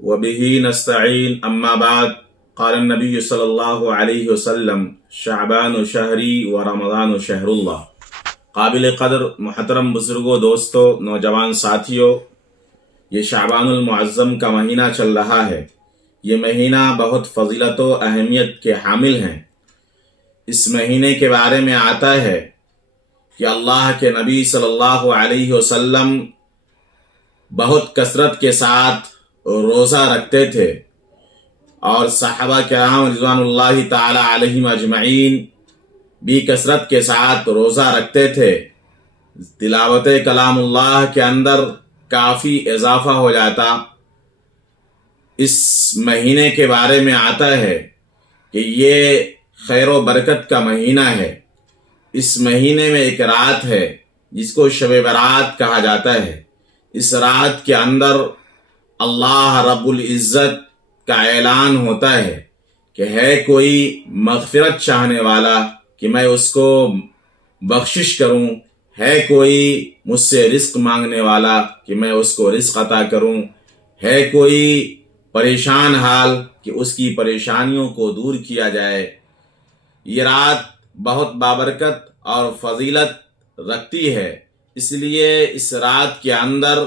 وبه نستعين أما بعد قال النبي صلی اللہ علیہ وسلم شعبان شہری و رمضان شہر اللہ۔ قابل قدر محترم بزرگوں، دوستوں، نوجوان ساتھیوں، یہ شعبان المعظم کا مہینہ چل رہا ہے۔ یہ مہینہ بہت فضیلت و اہمیت کے حامل ہیں۔ اس مہینے کے بارے میں آتا ہے کہ اللہ کے نبی صلی اللہ علیہ وسلم بہت کثرت کے ساتھ روزہ رکھتے تھے، اور صحابہ کرام رضوان اللہ تعالی علیہم اجمعین بھی کثرت کے ساتھ روزہ رکھتے تھے۔ تلاوت کلام اللہ کے اندر کافی اضافہ ہو جاتا۔ اس مہینے کے بارے میں آتا ہے کہ یہ خیر و برکت کا مہینہ ہے۔ اس مہینے میں ایک رات ہے جس کو شب برات کہا جاتا ہے۔ اس رات کے اندر اللہ رب العزت کا اعلان ہوتا ہے کہ ہے کوئی مغفرت چاہنے والا کہ میں اس کو بخشش کروں، ہے کوئی مجھ سے رزق مانگنے والا کہ میں اس کو رزق عطا کروں، ہے کوئی پریشان حال کہ اس کی پریشانیوں کو دور کیا جائے۔ یہ رات بہت بابرکت اور فضیلت رکھتی ہے، اس لیے اس رات کے اندر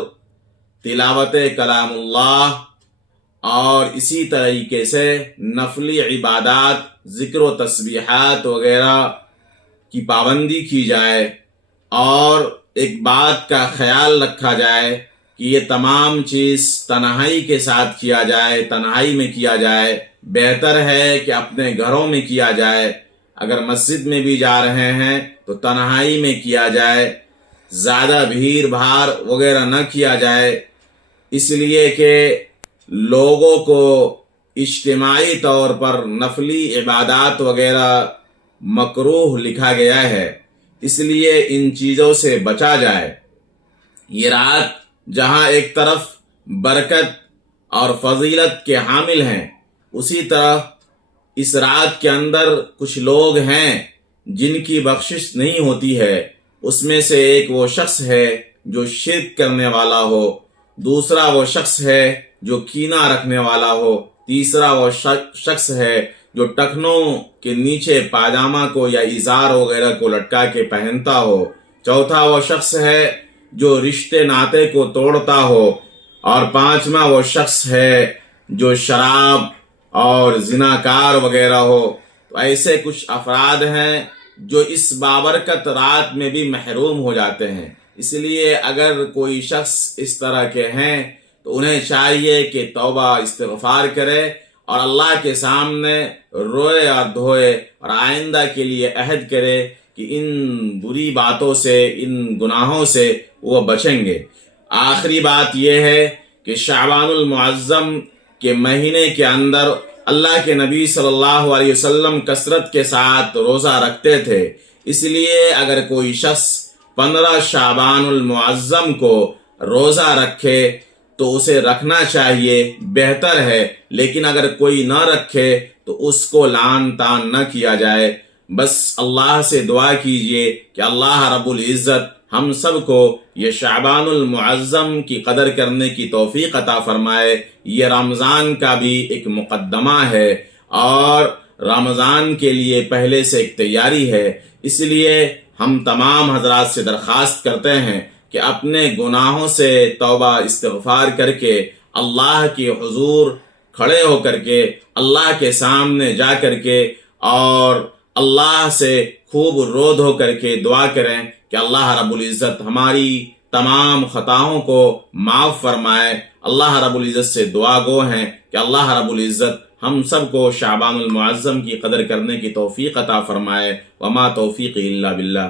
تلاوت کلام اللہ اور اسی طریقے سے نفلی عبادات، ذکر و تسبیحات وغیرہ کی پابندی کی جائے، اور ایک بات کا خیال رکھا جائے کہ یہ تمام چیز تنہائی کے ساتھ کیا جائے، تنہائی میں کیا جائے۔ بہتر ہے کہ اپنے گھروں میں کیا جائے، اگر مسجد میں بھی جا رہے ہیں تو تنہائی میں کیا جائے، زیادہ بھیڑ بھاڑ وغیرہ نہ کیا جائے، اس لیے کہ لوگوں کو اجتماعی طور پر نفلی عبادات وغیرہ مکروہ لکھا گیا ہے، اس لیے ان چیزوں سے بچا جائے۔ یہ رات جہاں ایک طرف برکت اور فضیلت کے حامل ہیں، اسی طرح اس رات کے اندر کچھ لوگ ہیں جن کی بخشش نہیں ہوتی ہے۔ اس میں سے ایک وہ شخص ہے جو شرک کرنے والا ہو، دوسرا وہ شخص ہے جو کینہ رکھنے والا ہو، تیسرا وہ شخص ہے جو ٹخنوں کے نیچے پاجامہ کو یا ازار وغیرہ کو لٹکا کے پہنتا ہو، چوتھا وہ شخص ہے جو رشتے ناطے کو توڑتا ہو، اور پانچواں وہ شخص ہے جو شراب اور زناکار وغیرہ ہو۔ تو ایسے کچھ افراد ہیں جو اس بابرکت رات میں بھی محروم ہو جاتے ہیں۔ اس لیے اگر کوئی شخص اس طرح کے ہیں تو انہیں چاہیے کہ توبہ استغفار کرے اور اللہ کے سامنے روئے اور دھوئے، اور آئندہ کے لیے عہد کرے کہ ان بری باتوں سے، ان گناہوں سے وہ بچیں گے۔ آخری بات یہ ہے کہ شعبان المعظم کے مہینے کے اندر اللہ کے نبی صلی اللہ علیہ وسلم کثرت کے ساتھ روزہ رکھتے تھے، اس لیے اگر کوئی شخص 15 شعبان المعظم کو روزہ رکھے تو اسے رکھنا چاہیے، بہتر ہے، لیکن اگر کوئی نہ رکھے تو اس کو لعن طعن نہ کیا جائے۔ بس اللہ سے دعا کیجئے کہ اللہ رب العزت ہم سب کو یہ شعبان المعظم کی قدر کرنے کی توفیق عطا فرمائے۔ یہ رمضان کا بھی ایک مقدمہ ہے، اور رمضان کے لیے پہلے سے ایک تیاری ہے، اس لیے ہم تمام حضرات سے درخواست کرتے ہیں کہ اپنے گناہوں سے توبہ استغفار کر کے اللہ کے حضور کھڑے ہو کر کے، اللہ کے سامنے جا کر کے، اور اللہ سے خوب رو دھو کر کے دعا کریں کہ اللہ رب العزت ہماری تمام خطاؤں کو معاف فرمائے۔ اللہ رب العزت سے دعا گو ہیں کہ اللہ رب العزت ہم سب کو شعبان المعظم کی قدر کرنے کی توفیق عطا فرمائے۔ وما توفیقی الا باللہ۔